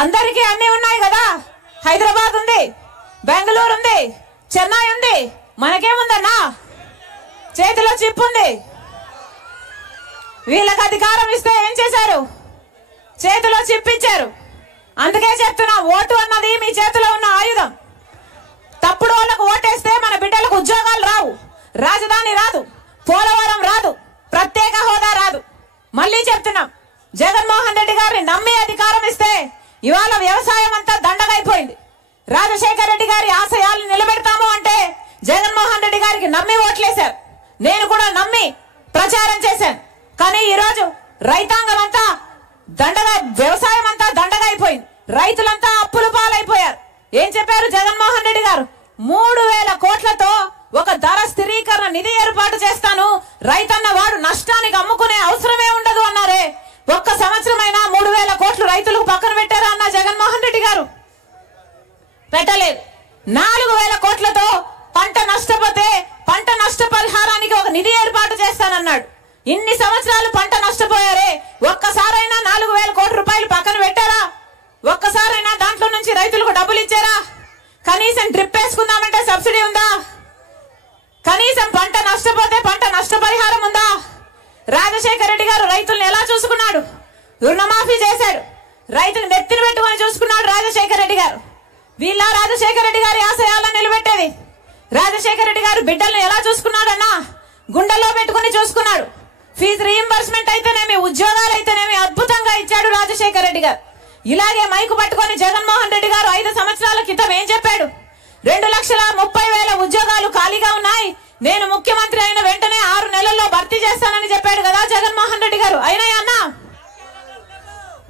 అందరికీ అన్ని ఉన్నాయి కదా. హైదరాబాద్ ఉంది, బెంగళూరు ఉంది, చెన్నై ఉంది. మనకేముందన్నా? చేతిలో చిప్ ఉంది. వీళ్ళకి అధికారం ఇస్తే ఏం చేశారు? చేతిలో చిప్ ఇచ్చారు. అందుకే చెప్తున్నా, ఓటు అన్నది మీ చేతిలో ఉన్న ఆయుధం. తప్పుడు వాళ్ళకు ఓటేస్తే మన బిడ్డలకు ఉద్యోగాలు రావు, రాజధాని రాదు, పోలవరం రాదు, ప్రత్యేక హోదా రాదు. మళ్ళీ చెప్తున్నాం, జగన్మోహన్ రెడ్డి గారిని నమ్మి అధికారం ఇస్తే ఇవాళ వ్యవసాయం అంతా దండగైపోయింది. రాజశేఖర రెడ్డి గారి ఆశయాలను నిలబెడతాము అంటే జగన్మోహన్ రెడ్డి గారికి నమ్మి ఓట్లేశారు. నేను కూడా నమ్మి ప్రచారం చేశాను. కానీ ఈరోజు రైతాంగం అంతా దండగా, వ్యవసాయం అంతా దండగా అయిపోయింది. రైతులంతా అప్పుల పాలైపోయారు. ఏం చెప్పారు జగన్మోహన్ రెడ్డి గారు? 3000 కోట్లతో ఒక ధర స్థిరీకరణ నిధి ఏర్పాటు చేస్తాను, రైతన్న వాడు నష్టానికి అమ్ముకునే అవసరమే ఉండదు అన్నారే. ఒక్క సంవత్సరమైనా 3000 కోట్లు రైతులకు పక్కన పెట్టారా అన్న జగన్మోహన్ రెడ్డి గారు? పెట్టలేదు. 4000 కోట్లతో పంట నష్టపోతే పంట నష్టపరిహారానికి ఒక నిధి ఏర్పాటు చేస్తానన్నాడు. ఇన్ని సంవత్సరాలు పంట నష్టపోయారే, ఒక్కసారైనా 4000 కోట్ల రూపాయలు పక్కన పెట్టారా? ఒక్కసారైనా దాంట్లో నుంచి రైతులకు డబ్బులు ఇచ్చారా? కనీసం డ్రిప్ వేసుకుందామంటే సబ్సిడీ ఉందా? కనీసం పంట నష్టపోతే పంట నష్టపరిహారం ఉందా? రాజశేఖర రెడ్డి గారు రైతులను ఎలా చూసుకున్నాడు? రుణమాఫీ చేశాడు, రైతులు నెత్తిన పెట్టుకొని చూసుకున్నాడు రాజశేఖర రెడ్డి గారు. వీళ్ళ రాజశేఖర రెడ్డి గారి ఆశయాలను నిలబెట్టేది. రాజశేఖర రెడ్డి గారు బిడ్డలను ఎలా చూసుకున్నాడన్నా? గుండెల్లో పెట్టుకుని చూసుకున్నాడు. ఫీజు రీయింబర్స్మెంట్ అయితేనేమి, ఉద్యోగాలు అయితేనేమి అద్భుతంగా ఇచ్చాడు రాజశేఖర రెడ్డి గారు. ఇలాగే మైకు పట్టుకొని జగన్మోహన్ రెడ్డి గారు 5 సంవత్సరాల క్రితం ఏం చెప్పాడు? 2,30,000 ఉద్యోగాలు ఖాళీగా ఉన్నాయి, నేను ముఖ్యమంత్రి అయిన వెంటనే 6 నెలల్లో భర్తీ చేస్తానని చెప్పాడు కదా జగన్మోహన్ రెడ్డి గారు. అయినాయి అన్నా?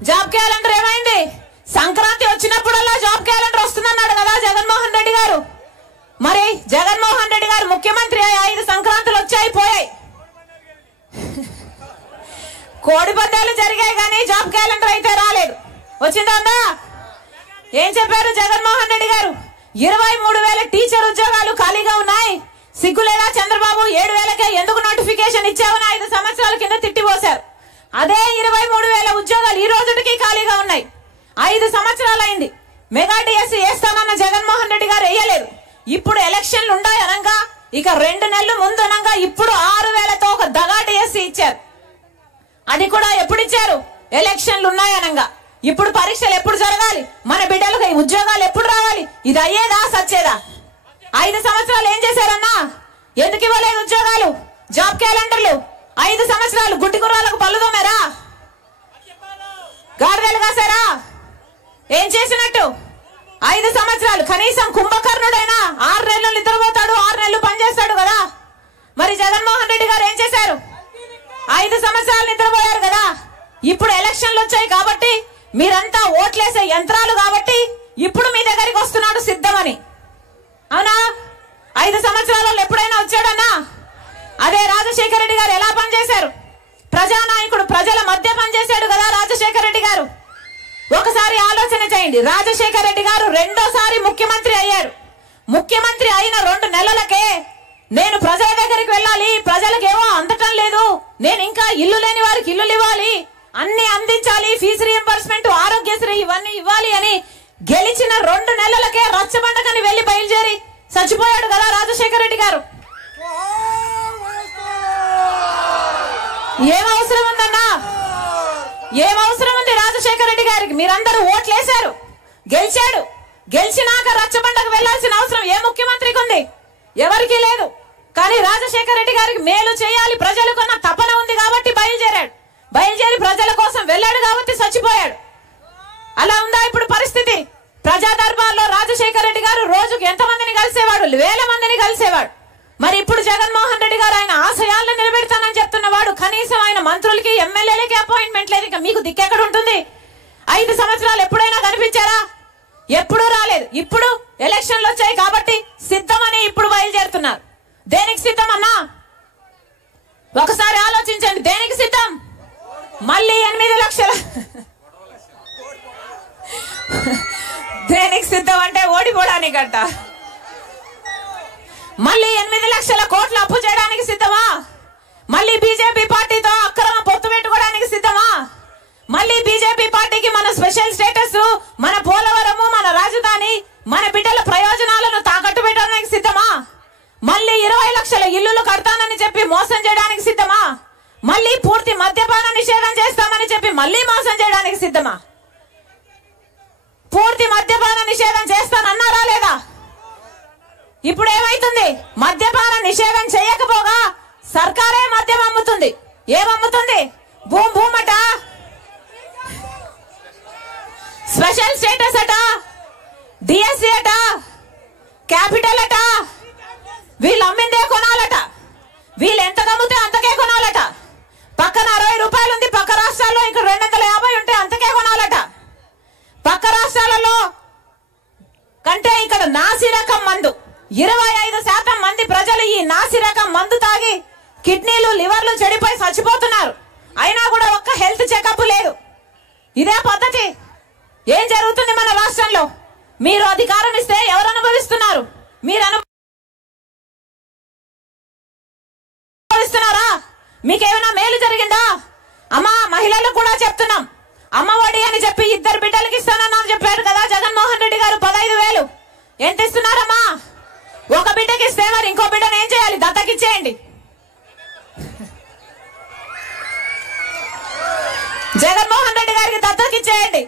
జాబ్ క్యాలెండర్ ఏమైంది? సంక్రాంతి వచ్చినప్పుడల్లా జాబ్ క్యాలెండర్ వస్తుందన్నాడు కదా జగన్మోహన్ రెడ్డి గారు. మరి జగన్మోహన్ రెడ్డి గారు ముఖ్యమంత్రి అయ్యి 5 సంక్రాంతులు వచ్చాయి పోయాయి. కోడి పందాలు జరిగాయి కానీ జాబ్ క్యాలెండర్ అయితే రాలేదు. వచ్చిందా? ఏం చెప్పారు జగన్మోహన్ రెడ్డి గారు? 23,000 టీచర్ ఉద్యోగాలు ఖాళీగా ఉన్నాయి. సిగ్గులేదా చంద్రబాబు? 7,000కే ఎందుకు నోటిఫికేషన్ ఇచ్చావని 5 సంవత్సరాల కింద తిట్టిపోశారు. అదే 23,000 ఉద్యోగాలు ఈ రోజుకి ఖాళీగా ఉన్నాయి. 5 సంవత్సరాలు అయింది. మెగా డిఎస్సీ వేస్తామన్న జగన్మోహన్ రెడ్డి గారు వేయలేదు. ఇప్పుడు ఎలక్షన్లు ఉన్నాయి అనగా ఇక 2 నెలలు ముందు అనగా ఇప్పుడు 6,000తో ఒక దగా డిఎస్సీ ఇచ్చారు. అది కూడా ఎప్పుడు ఇచ్చారు? ఎలక్షన్లు ఉన్నాయనంగా. ఇప్పుడు పరీక్షలు ఎప్పుడు జరగాలి, మన బిడ్డలకు ఉద్యోగాలు ఎప్పుడు రావాలి? ఇది అయ్యేదా సచ్చేదా? 5 సంవత్సరాలు ఏం చేశారన్నా? ఎందుకు ఇవ్వలేదు ఉద్యోగాలు? జాబ్ క్యాలెండర్లు 5 సంవత్సరాలు గుడ్డి గుర్రాలకు పళ్ళు తోమారా? గాడిదలు కాసారా? ఏం చేసినట్టు? 5 సంవత్సరాలు కనీసం కుంభకర్ణుడైనా 6 నెలలు నిద్రపోతాడు, 6 నెలలు పనిచేస్తాడు కదా. మరి జగన్మోహన్ రెడ్డి గారు ఏం చేశారు? 5 సంవత్సరాలు నిద్రపోయారు కదా. ఇప్పుడు ఎలక్షన్లు వచ్చాయి కాబట్టి మీరంతా ఓట్లేసే యంత్రాలు కాబట్టి ఇప్పుడు మీ దగ్గరికి వస్తున్నాడు సిద్ధమని. అవునా? 5 సంవత్సరాలలో ఎప్పుడైనా వచ్చాడన్నా? అదే రాజశేఖర రెడ్డి గారు ఎలా పనిచేశారు? ప్రజానాయకుడు, ప్రజల మధ్య పనిచేశాడు కదా రాజశేఖర రెడ్డి గారు. ఒకసారి ఆలోచన చేయండి. రాజశేఖర రెడ్డి గారు 2వ ముఖ్యమంత్రి అయ్యారు. ముఖ్యమంత్రి అయిన 2 నెలలకే నేను ప్రజల దగ్గరికి వెళ్ళాలి, ప్రజలకు ఏమో అందటం లేదు, నేను ఇంకా ఇల్లు లేని వారికి ఇల్లులు ఇవ్వాలి, అన్ని అందించాలి, ఫీజు రీయింబర్స్మెంట్, ఆరోగ్యశ్రీ ఇవన్నీ ఇవ్వాలి అని గెలిచిన 2 నెలలకే రచ్చబండకని వెళ్లి బయలుదేరి చచ్చిపోయాడు కదా రాజశేఖర రెడ్డి గారు. ఏం అవసరం ఉందన్నా? ఏం అవసరం ఉంది రాజశేఖర రెడ్డి గారికి? మీరందరూ ఓట్లేశారు, గెలిచాడు. గెలిచినాక రచ్చబండకు వెళ్లాల్సిన అవసరం ఏ ముఖ్యమంత్రికి ఉంది? ఎవరికీ లేదు. కానీ రాజశేఖర రెడ్డి గారికి మేలు చేయాలి, ప్రజలకున్న తపన ఉంది కాబట్టి బయలుదేరాడు. బయలుదేరి ప్రజల కోసం వెళ్ళాడు కాబట్టి చచ్చిపోయాడు. అలా ఉందా ఇప్పుడు పరిస్థితి? ప్రజా దర్బార్లో రాజశేఖర రెడ్డి గారు రోజుకు ఎంతమందిని కలిసేవాడు? 1000 మందిని కలిసేవాడు. మరి ఇప్పుడు జగన్మోహన్ రెడ్డి గారు ఆయన ఆశయాలను నిలబెడతానని చెప్తున్నవాడు కనీసం ఆయన మంత్రులకి, ఎమ్మెల్యేలకి అపాయింట్మెంట్ లేదు. ఇక మీకు దిక్కెక్కడ ఉంటుంది? 5 సంవత్సరాలు ఎప్పుడైనా కనిపించారా? ఎప్పుడూ రాలేదు. ఇప్పుడు ఎలక్షన్లు వచ్చాయి కాబట్టి సిద్ధమని ఇప్పుడు బయలుదేరుతున్నారు. దేనికి సిద్ధం అన్నా? ఒకసారి ఆలోచించండి. దేనికి సిద్ధం? మళ్ళీ 8 లక్షల దేనికి సిద్ధం అంటే ఓడిపోవడానికంట. మళ్ళీ 8 లక్షల కోట్ల అప్పు చేయడానికి సిద్ధమా? మళ్ళీ బీజేపీ పార్టీతో అక్రమ పొత్తు పెట్టుకోవడానికి సిద్ధమా? మళ్ళీ బీజేపీ పార్టీకి మన స్పెషల్ స్టేటస్, మన పోలవరము, మన రాజధాని, మన బిడ్డల ప్రయోజనాలను తాకట్టు పెట్టడానికి సిద్ధమా? మళ్ళీ 20 లక్షల ఇల్లులు కడతానని చెప్పి మోసం చేయడానికి సిద్ధమా? మళ్ళీ పూర్తి మద్యపాన నిషేధం చేస్తామని చెప్పి మళ్ళీ మోసం చేయడానికి సిద్ధమా? పూర్తి మద్యపాన నిషేధం చేస్తానన్నారా లేదా? ఇప్పుడు ఏమైతుంది? మద్యపాన నిషేధం చేయకపోగా సర్కారే మద్యం అమ్ముతుంది. ఏమమ్ముతుంది? భూమట, స్పెషల్ స్టేటస్ అట, డిఎస్సి అట, క్యాపిటల్ అట. వీళ్ళు అమ్మిందే కొనాలట. వీళ్ళు ఎంత అమ్మితే అంతకే కొనాలట. పక్కన 60 రూపాయలు ఉంది పక్క రాష్ట్రాల్లో, ఇక్కడ 250 ఉంటే అంతకే కొనాలట. పక్క రాష్ట్రాలలో కంటే ఇక్కడ నాసి రకం మందు, 25% మంది ప్రజలు ఈ నాసి రకం మందు తాగి కిడ్నీలు, లివర్లు చెడిపోయి చచ్చిపోతున్నారు. అయినా కూడా ఒక్క హెల్త్ చెకప్ లేదు. ఇదే పద్ధతి? ఏం జరుగుతుంది మన రాష్ట్రంలో? మీరు అధికారం ఇస్తే ఎవరు అనుభవిస్తున్నారు? మీరు అనుభవిస్తున్నారా? మీకేమైనా మేలు జరిగిందా? అమ్మా, మహిళలకు కూడా చెప్తున్నాం, అమ్మఒడి అని చెప్పి 2 బిడ్డలకి ఇస్తానని చెప్పారు కదా జగన్మోహన్ రెడ్డి గారు. 15,000 ఎంత ఇస్తున్నారమ్మా? ఒక బిడ్డకి ఇస్తే మరి ఇంకో బిడ్డను ఏం చేయాలి? దత్తకిచ్చేయండి. జగన్మోహన్ రెడ్డి గారికి దత్తకిచ్చేయండి.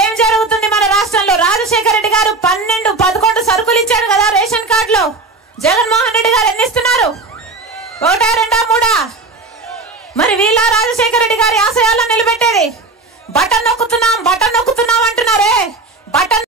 ఏం జరుగుతుంది మన రాష్ట్రంలో? రాజశేఖర రెడ్డి గారు 11 సరుకులు ఇచ్చారు కదా రేషన్ కార్డులో. జగన్మోహన్ రెడ్డి గారు ఎన్ని ఇస్తున్నారు? 1, 2, 3? మరి వీళ్ళ రాజశేఖర రెడ్డి గారి ఆశయాలను నిలబెట్టేది? Button నొక్కుతున్నాం అంటున్నారే, button